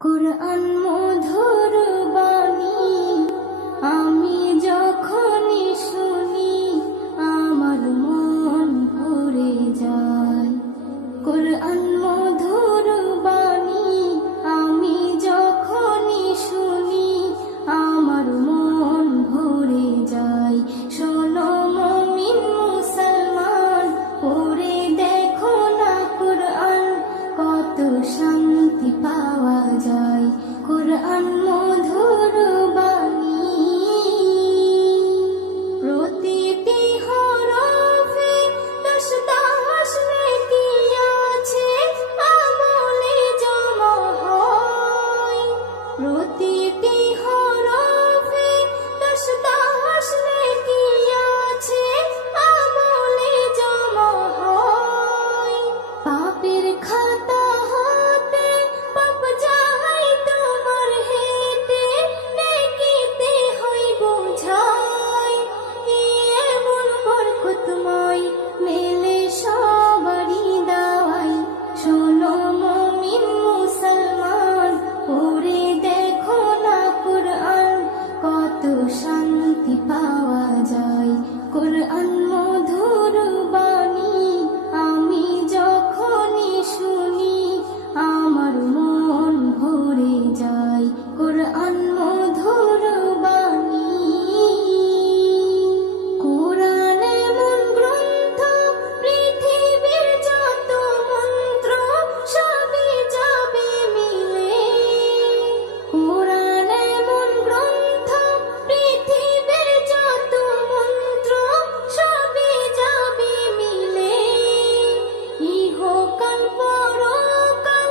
কুরআন মধুর বাণী, আমি যখনই শুনি আমার মন ভরে যায়। কুরআন মধুর বাণী, আমি যখনই শুনি আমার মন ভরে যায়। শোনো মুমিন মুসলমান, পড়ে দেখো না কুরআন, কত শান্তি পাওয়া যায়। কুরআন মধুর বাণী, প্রতিটি হরফে 10 নেকি আছে, আমলে জমা হয়। প্রতিটি হরফে 10 নেকি আছে, আমলে জমা হয়। পাপের খাতা হতে পাপ যায় তোমার হেতে, নেকিতে হয় বোঝাই। এমন বরকতময় মেলে সবারই দাওয়াই। শোনো মুমিন মুসলমান, পড়ে দেখো না কুরআন, কত শান্তি পাওয়া যায়। কুরআন মধুর বাণী, আমি যখনই শুনি আমার মন ভরে যায়। কুরআন মধুর বাণী, কুরআন এমন গ্রন্থ, পৃথিবীর যত মন্ত্র সবই যাবে মিলে। কুরআন এমন গ্রন্থ, পৃথিবীর যত মন্ত্র সবই যাবে মিলে। ইহকাল পরকাল,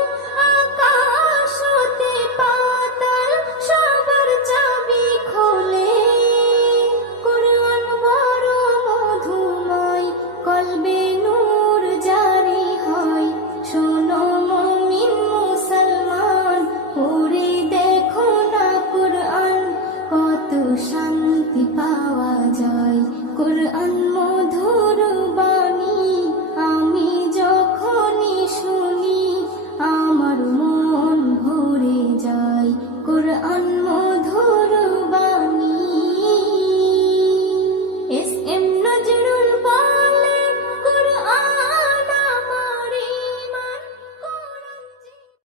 আকাশ হতে পাতাল, সবার চাবি খোলে। কুরআন বড় মধুময়, কলবে নূর জারি হয়। শোনো মুমিন মুসলমান, পড়ে দেখো না কুরআন, কত শান্তি পাওয়া যায়। কুরআন মধুর বাণী।